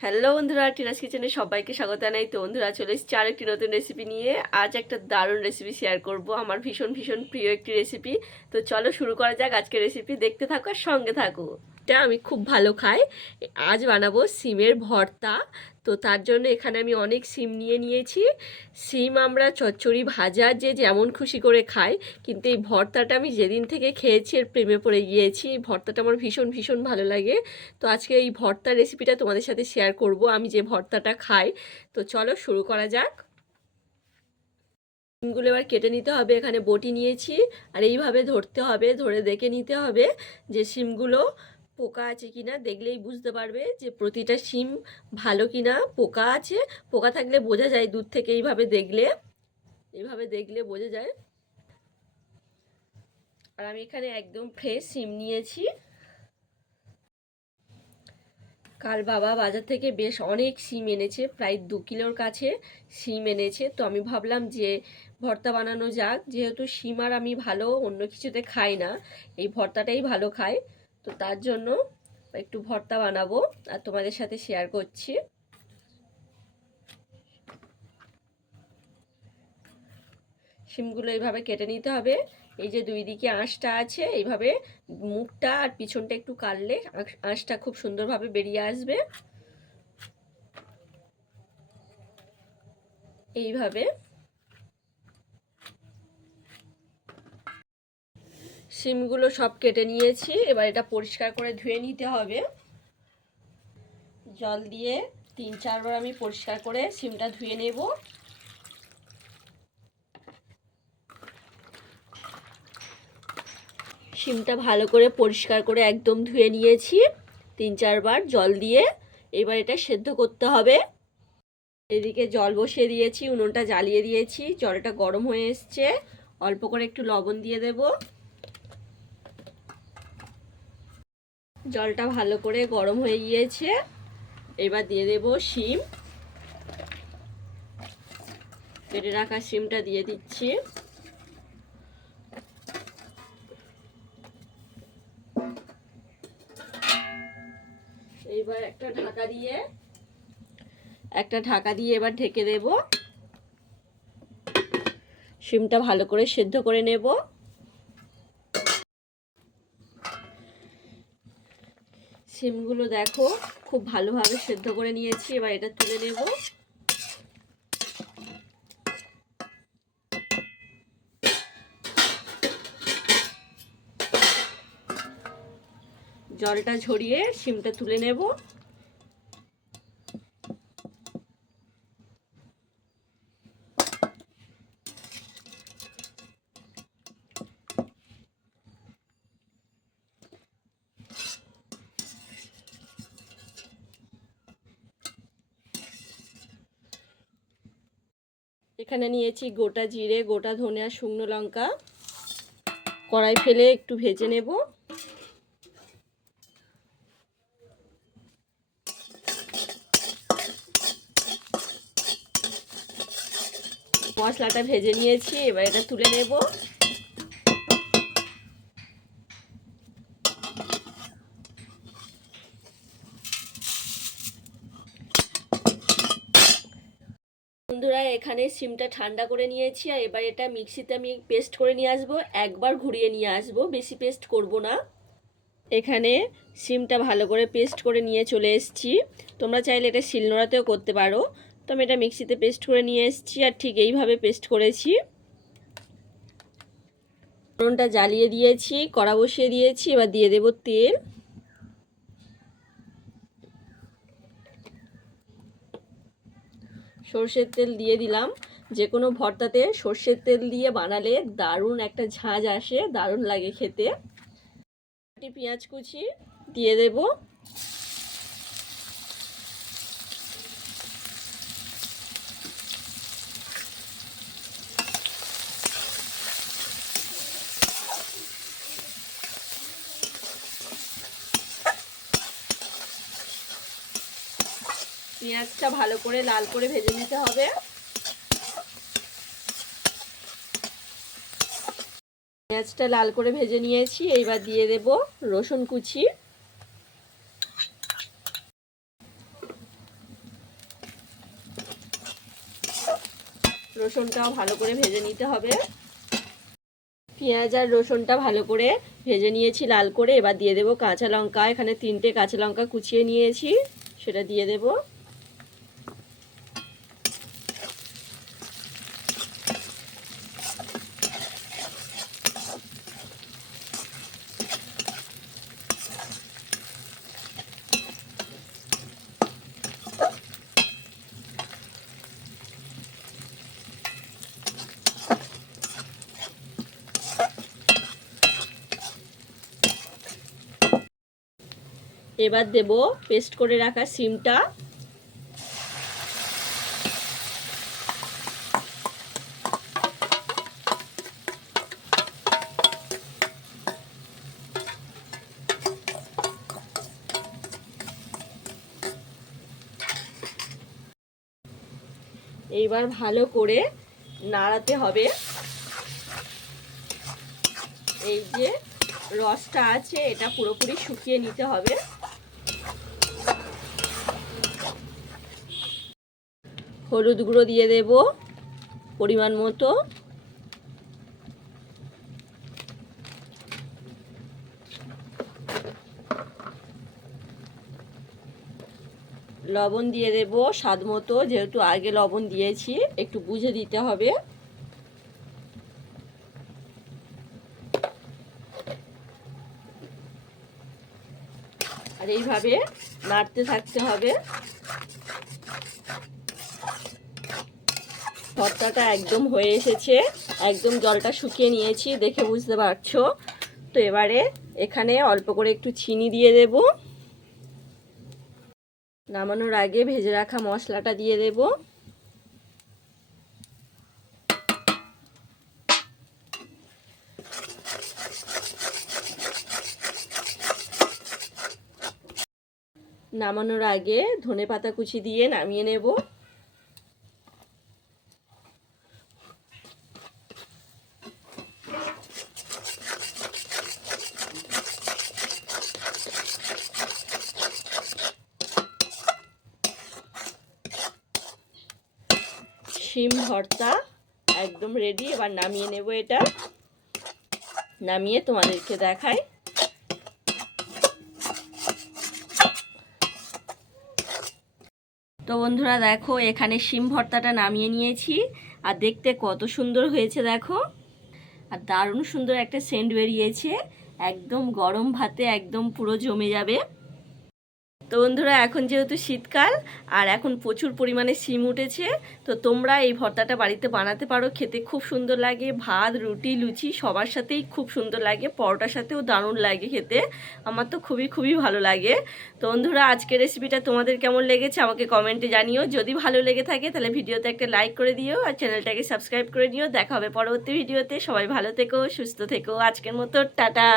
Hello বন্ধুরা, Tina's কিচেনে সবাইকে স্বাগত জানাই। তো বন্ধুরা, চলে এসেছি আর একটি নতুন রেসিপি নিয়ে। আজ একটা দারুণ রেসিপি শেয়ার করব। আমার ভীষণ ভীষণ প্রিয় একটি রেসিপি তো চলো শুরু করা যাক আজকের রেসিপি দেখতে থাকো আর সঙ্গে থাকো। এটা আমি খুব ভালো খাই। আজ বানাবো সিমের ভর্তা। তো তার জন্য এখানে আমি অনেক সিম নিয়ে নিয়েছি। সিম আমরা চচ্চড়ি ভাজা যে যেমন খুশি করে খাই, কিন্তু এই ভর্তাটা আমি যেদিন থেকে খেয়েছি এর প্রেমে পড়ে গিয়েছি। এই ভর্তাটা আমার ভীষণ ভীষণ ভালো লাগে। তো আজকে এই ভর্তার রেসিপিটা তোমাদের সাথে শেয়ার করব। আমি যে ভর্তাটা খাই। তো চলো শুরু করা যাক। সিমগুলো এবার কেটে নিতে হবে। এখানে বটি নিয়েছি। আর এইভাবে ধরতে হবে, ধরে দেখে নিতে হবে যে সিমগুলো পোকা আছে কিনা দেখলেই বুঝতে পারবে যে প্রতিটা সিম ভালো কিনা, পোকা আছে। পোকা থাকলে বোঝা যায়, দূর থেকে এইভাবে দেখলে। এইভাবে দেখলে বোঝা যায়। আর আমি এখানে একদম ফ্রেশ সিম নিয়েছি। কাল বাবা বাজার থেকে বেশ অনেক সিম এনেছে, প্রায় দু কিলোর কাছে সিম এনেছে। তো আমি ভাবলাম যে ভর্তা বানানো যাক, যেহেতু সিম আর আমি ভালো অন্য কিছুতে খাই না, এই ভর্তাটাই ভালো খাই তো তার জন্য একটু ভর্তা বানাবো আর তোমাদের সাথে শেয়ার করছি। শিমগুলো এইভাবে কেটে নিতে হবে। এই যে দুই দিকে আঁশটা আছে, এইভাবে মুখটা আর পিছনটা একটু কাটলে আঁশটা খুব সুন্দরভাবে বেরিয়ে আসবে। এইভাবে শিমগুলো সব কেটে নিয়েছি। এবার এটা পরিষ্কার করে ধুয়ে নিতে হবে। জল দিয়ে তিন চারবার আমি পরিষ্কার করে সিমটা ধুয়ে নেব। সিমটা ভালো করে পরিষ্কার করে একদম ধুয়ে নিয়েছি। তিন চারবার জল দিয়ে এবার এটা সেদ্ধ করতে হবে। এদিকে জল বসিয়ে দিয়েছি, উনুনটা জ্বালিয়ে দিয়েছি। জলটা গরম হয়ে এসছে। অল্প করে একটু লবণ দিয়ে দেবো। জলটা ভালো করে গরম হয়ে গিয়েছে। এবার দিয়ে দেব শিম। কেটে রাখা শিমটা দিয়ে দিচ্ছি। এইবার একটা ঢাকা দিয়ে, একটা ঢাকা দিয়ে এবার ঢেকে দেব। শিমটা ভালো করে সেদ্ধ করে নেব। সিমগুলো দেখো, খুব ভালোভাবে সেদ্ধ করে নিয়েছি, এবার এটা তুলে নেব। জলটা ঝরিয়ে সিমটা তুলে নেব। এখানে নিয়েছি গোটা জিরে, গোটা ধনে আর শুকনো লঙ্কা। কড়াই ফেলে একটু ভেজে নেব। মশলাটা ভেজে নিয়েছি, এবার এটা তুলে নেব। বন্ধুরা, এখানে সিমটা ঠান্ডা করে নিয়েছি আর এবার এটা মিক্সিতে আমি পেস্ট করে নিয়ে আসব। একবার ঘুরিয়ে নিয়ে আসব, বেশি পেস্ট করব না। এখানে সিমটা ভালো করে পেস্ট করে নিয়ে চলে এসেছি। তোমরা চাইলে এটা শিলনোড়াতেও করতে পারো। তো আমি এটা মিক্সিতে পেস্ট করে নিয়ে এসেছি আর ঠিক এইভাবে পেস্ট করেছি। ফোড়নটা জ্বালিয়ে দিয়েছি, কড়া বসিয়ে দিয়েছি, এবার দিয়ে দেব তেল। সর্ষের তেল দিয়ে দিলাম। যে কোনো ভর্তাতে সর্ষের তেল দিয়ে বানালে দারুণ একটা ঝাঁঝ আসে, দারুণ লাগে খেতে। পেঁয়াজ কুচি দিয়ে দেব। পেঁয়াজটা ভালো করে লাল করে ভেজে নিতে হবে। পেঁয়াজটা লাল করে ভেজে নিয়েছি, এইবার দিয়ে দেব রসুন কুচি। রসুনটাও ভালো করে ভেজে নিতে হবে। পেঁয়াজ আর রসুনটা ভালো করে ভেজে নিয়েছি লাল করে, এবার দিয়ে দেবো কাঁচা লঙ্কা। এখানে তিনটে কাঁচা লঙ্কা কুচিয়ে নিয়েছি, সেটা দিয়ে দেবো। এবার দেব পেস্ট করে রাখা সিমটা। এইবার ভালো করে নাড়াতে হবে। এই যে রসটা আছে, এটা পুরোপুরি শুকিয়ে নিতে হবে। হলুদ গুঁড়ো দিয়ে দেব পরিমাণ মতো। লবণ দিয়ে দেব স্বাদ মতো, যেহেতু আগে লবণ দিয়েছি, একটু বুঝে দিতে হবে। আর এইভাবে নাড়তে থাকতে হবে। ভর্তাটা একদম হয়ে এসেছে। একদম জলটা শুকিয়ে নিয়েছি দেখে বুঝতে পারছ। তো এবারে এখানে অল্প করে একটু চিনি দিয়ে দেব। নামানোর আগে ভেজে রাখা মশলাটা দিয়ে দেব। নামানোর আগে ধনে পাতা কুচি দিয়ে নামিয়ে নেব। শিম ভর্তা, একদম রেডি এবার নামিয়ে নেব এটা। নামিয়ে তোমাদেরকে দেখাই। তো বন্ধুরা, দেখো, এখানে শিম ভর্তাটা নামিয়ে নিয়েছি। আর দেখতে কত সুন্দর হয়েছে, দেখো। আর দারুণ সুন্দর একটা সেন্ট বেরিয়েছে। একদম গরম ভাতে, একদম পুরো জমে যাবে। তো বন্ধুরা, এখন যেহেতু শীতকাল আর এখন প্রচুর পরিমাণে সিম উঠেছে, তো তোমরা এই ভর্তাটা বাড়িতে বানাতে পারো। খেতে খুব সুন্দর লাগে, ভাত, রুটি, লুচি সবার সাথেই খুব সুন্দর লাগে, পরোটার সাথেও দারুণ লাগে খেতে। আমার তো খুবই খুবই ভালো লাগে। তো বন্ধুরা, আজকের রেসিপিটা তোমাদের কেমন লেগেছে আমাকে কমেন্টে জানিও। যদি ভালো লেগে থাকে, তাহলে ভিডিওতে একটা লাইক করে দিও আর চ্যানেলটাকে সাবস্ক্রাইব করে নিও। দেখা হবে পরবর্তী ভিডিওতে সবাই ভালো থেকো, সুস্থ থেকো। আজকের মতো, টাটা!